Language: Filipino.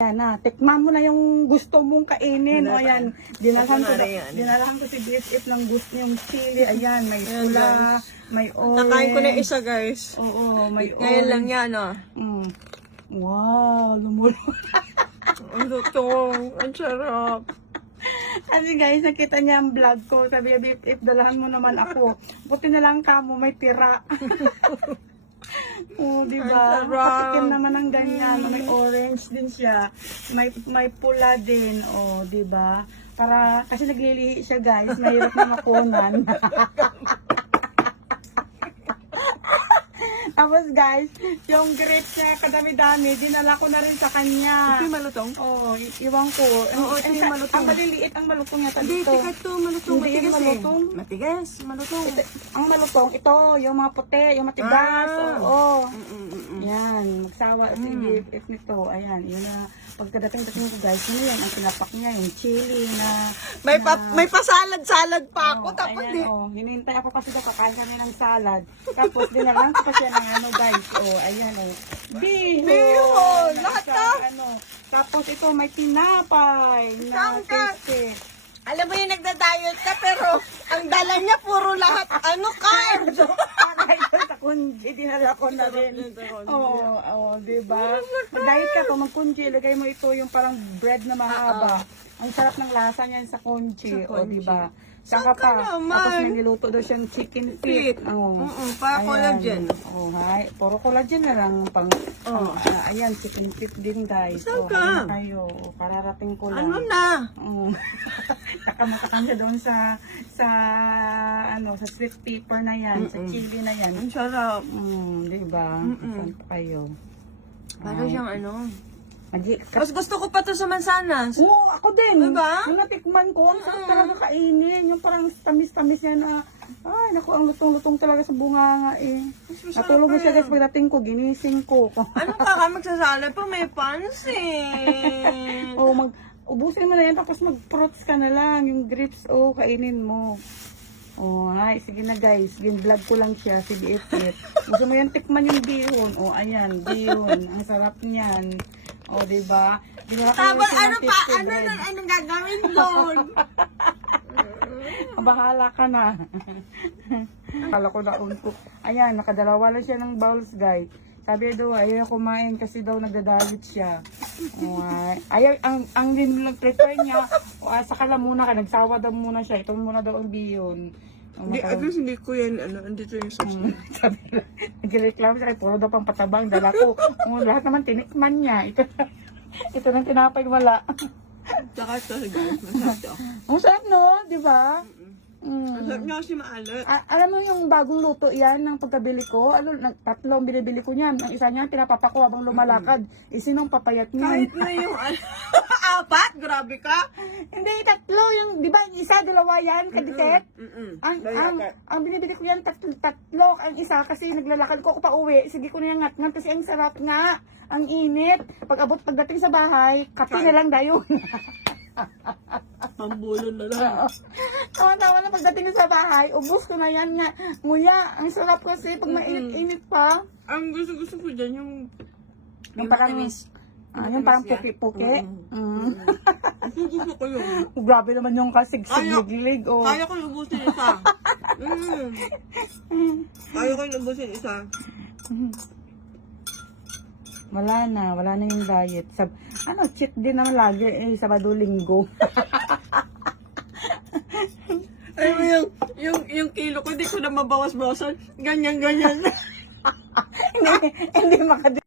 Yan na, tikman mo na yung gusto mong kainin. O yan, dinalahan ko si BFF ng gusto yung chili. Ayan, may pula, may orange. Nakain ko na isa, guys. Oo, may orange. Ngayon lang yan, oh. Wow, lumulo. Ang lutong. Ang sarap. Kasi guys, nakita niya ang vlog ko. Sabi niya, BFF, dalahan mo naman ako. Buti na lang kamo, may tira. Oh, di ba? Patikim naman ng ganyan. May orange din siya. May pula din. Oh, di ba? Para kasi naglilihi siya, guys. Mahirap na makunan. Tapos guys, yung grapes niya kadami-dami, dinala ko na rin sa kanya. Ito yung malutong? Oh, iwan ko. Oo, ito yung malutong. Ang maliliit ang malutong yata Hindi, dito. tikat to. Malutong. Hindi yung Matigas malutong. eh. Matigas. Malutong. Ang malutong, ito, yung mga puti, yung matigas. Oo. Yan, magsawa si BFF nito. Ayan, yun na. Pagkadating ko guys, yun yan, ang tinapak niya, yung chili na... May pasalad-salad pa ako. Tapos ayan, hinintay ako kasi daw kakain kami ng salad. Tapos dinalang ko pa siya ng ano guys. Ayan bihon. Bihon, lahat Tapos ito may tinapay na Saan ka? tasty. Alam mo yung nagda-diet ka, pero ang dala niya puro lahat, carbs. Kahit sa kunji, dinala ko na rin. Oo, diba? Mag-diet ka pa, mag-kunji, ilagay mo ito yung parang bread na mahaba. Ang sarap ng lasa niyan sa kunji, diba? Saka pa, tapos may niluto daw siyang chicken feet. Para collagen. Puro collagen na lang pang, ayan, chicken feet din guys. Saka? Kayo, kararating ko lang. Ano na? Takamatakan siya doon sa sweet pepper na yan, sa chili na yan. Ang sarap. Diba? Saan pa kayo? Para siyang Mas Mas gusto ko pa to sa mansanas. Oo, ako din. Diba? Yung natikman ko, ang sarap talaga kainin. Yung parang tamis-tamis niya na, ay, naku, ang lutong-lutong talaga sa bunga nga eh. Natulog na siya guys, pagdating ko, ginising ko. Ano ka magsasalad pa? May pansin. Ubusin mo na yan, tapos mag-fruits ka na lang. Yung grapes, kainin mo. Sige na guys, vlog ko lang siya, si BFF. Gusto mo yan, tikman yung bihon. Ayan, bihon. Ang sarap niyan. Diba? Tapos anong gagawin doon? Bahala ka na. Kala ko na unto. Ayan, nakadalawa lang siya ng bowls, guys. Sabi daw, ayaw kumain kasi daw nagda-diet siya. Ayaw, ang din lang prepare niya, saka lang muna ka, nagsawa daw muna siya. Ito muna daw ang bihon. At least hindi ko yan, andito yung sauce. Sabi lang, nagreklamo siya, puro daw pang patabang, dala ko. Lahat naman tinikman niya. Ito nang tinapay, wala. Tsaka ito, guys, masarap to. Ang sarap no, di ba? Masarap niya kasi maalat. Alam mo yung bagong luto yan ng pagkabili ko? Tatlong binibili ko niyan. Ang isa niya, pinapapa ko habang lumalakad. Sinong papayat niya? Kahit na yung apat, grabe ka. Hindi, tatlo. Yung, di ba, yung isa, dalawa yan, kadikit? Ang binibili ko yan, tatlo. Ang isa, kasi naglalakad ko pa uwi. Sige ko na yung ngat-ngat kasi ang sarap nga. Ang init. Pagdating sa bahay, kape na lang dayon. Pambulon na lang. Tawa-tawa na pagdating sa bahay, ubos ko na yan nga. Nguya, ang sarap kasi pag mainit-init pa. Ang gusto ko dyan yung parang, yung parang puki-puki. Gusto ko yun. Grabe naman yung kasigsig-liglig. Kaya ko ubusin isa. Kaya ko ubusin isa. Wala na yung diet. Cheat din naman lagi, Sabado, Linggo. Ay mo yung kilo ko, hindi ko na mabawas-bawasan. Ganyan. Hindi makadikit.